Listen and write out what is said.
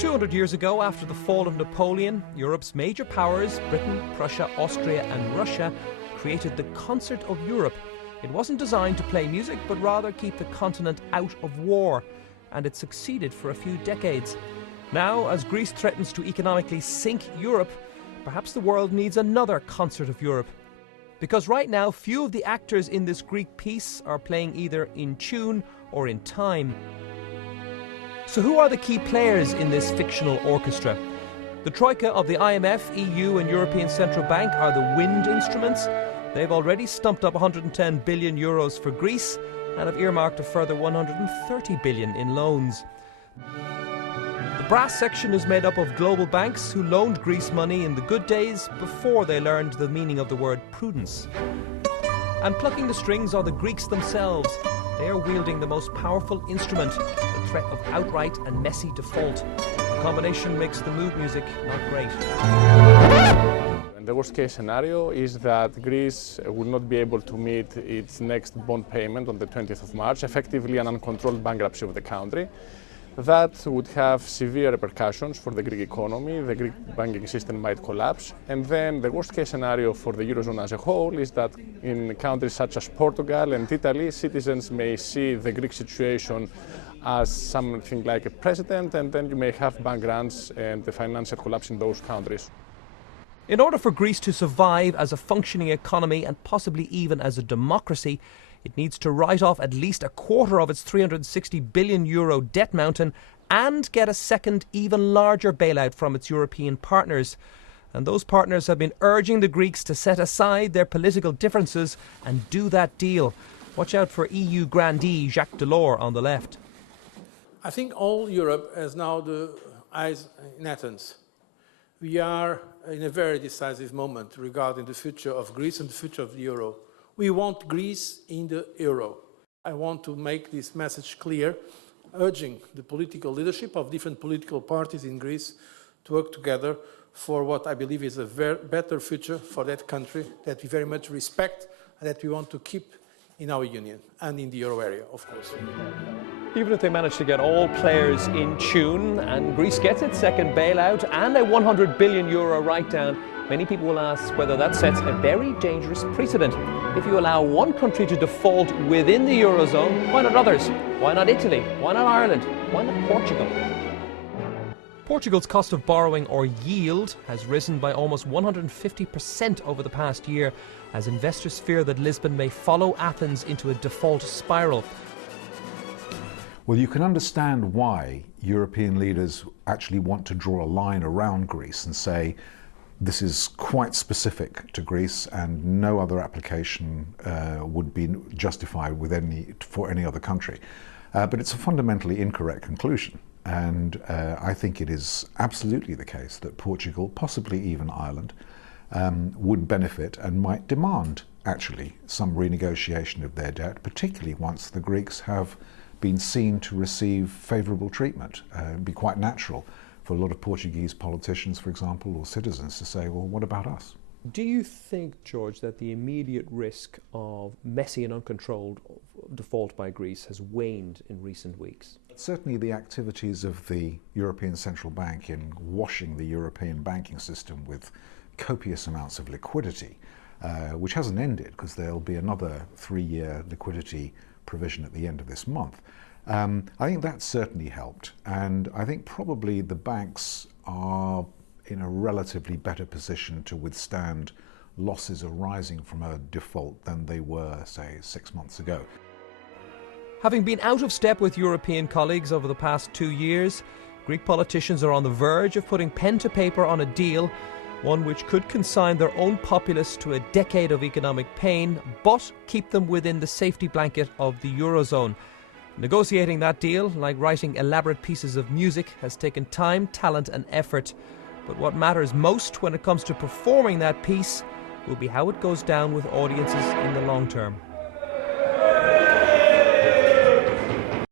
200 years ago, after the fall of Napoleon, Europe's major powers, Britain, Prussia, Austria and Russia, created the Concert of Europe. It wasn't designed to play music, but rather keep the continent out of war, and it succeeded for a few decades. Now, as Greece threatens to economically sink Europe, perhaps the world needs another Concert of Europe. Because right now, few of the actors in this Greek piece are playing either in tune or in time. So who are the key players in this fictional orchestra? The troika of the IMF, EU and European Central Bank are the wind instruments. They've already stumped up 110 billion euros for Greece and have earmarked a further 130 billion in loans. The brass section is made up of global banks who loaned Greece money in the good days before they learned the meaning of the word prudence. And plucking the strings are the Greeks themselves. They are wielding the most powerful instrument, the threat of outright and messy default. The combination makes the mood music not great. And the worst case scenario is that Greece will not be able to meet its next bond payment on the 20th of March, effectively an uncontrolled bankruptcy of the country. That would have severe repercussions for the Greek economy. The Greek banking system might collapse. And then the worst case scenario for the Eurozone as a whole is that in countries such as Portugal and Italy, citizens may see the Greek situation as something like a precedent, and then you may have bank runs and the financial collapse in those countries. In order for Greece to survive as a functioning economy and possibly even as a democracy, it needs to write off at least a quarter of its 360 billion euro debt mountain and get a second, even larger bailout from its European partners. And those partners have been urging the Greeks to set aside their political differences and do that deal. Watch out for EU grandee Jacques Delors on the left. I think all Europe has now the eyes in Athens. We are in a very decisive moment regarding the future of Greece and the future of the euro. We want Greece in the euro. I want to make this message clear, urging the political leadership of different political parties in Greece to work together for what I believe is a better future for that country that we very much respect and that we want to keep in our union and in the euro area, of course. Even if they manage to get all players in tune and Greece gets its second bailout and a 100 billion euro write-down, many people will ask whether that sets a very dangerous precedent. If you allow one country to default within the Eurozone, why not others? Why not Italy? Why not Ireland? Why not Portugal? Portugal's cost of borrowing, or yield, has risen by almost 150% over the past year as investors fear that Lisbon may follow Athens into a default spiral. Well, you can understand why European leaders actually want to draw a line around Greece and say this is quite specific to Greece and no other application would be justified for any other country. But it's a fundamentally incorrect conclusion. And I think it is absolutely the case that Portugal, possibly even Ireland, would benefit and might demand actually some renegotiation of their debt, particularly once the Greeks have been seen to receive favourable treatment. It would be quite natural for a lot of Portuguese politicians, for example, or citizens to say, well, what about us? Do you think, George, that the immediate risk of messy and uncontrolled default by Greece has waned in recent weeks? Certainly the activities of the European Central Bank in washing the European banking system with copious amounts of liquidity, which hasn't ended because there'll be another 3-year liquidity provision at the end of this month. I think that certainly helped, and I think probably the banks are in a relatively better position to withstand losses arising from a default than they were, say, 6 months ago. Having been out of step with European colleagues over the past 2 years, Greek politicians are on the verge of putting pen to paper on a deal, one which could consign their own populace to a decade of economic pain, but keep them within the safety blanket of the Eurozone. Negotiating that deal, like writing elaborate pieces of music, has taken time, talent and effort. But what matters most when it comes to performing that piece will be how it goes down with audiences in the long term.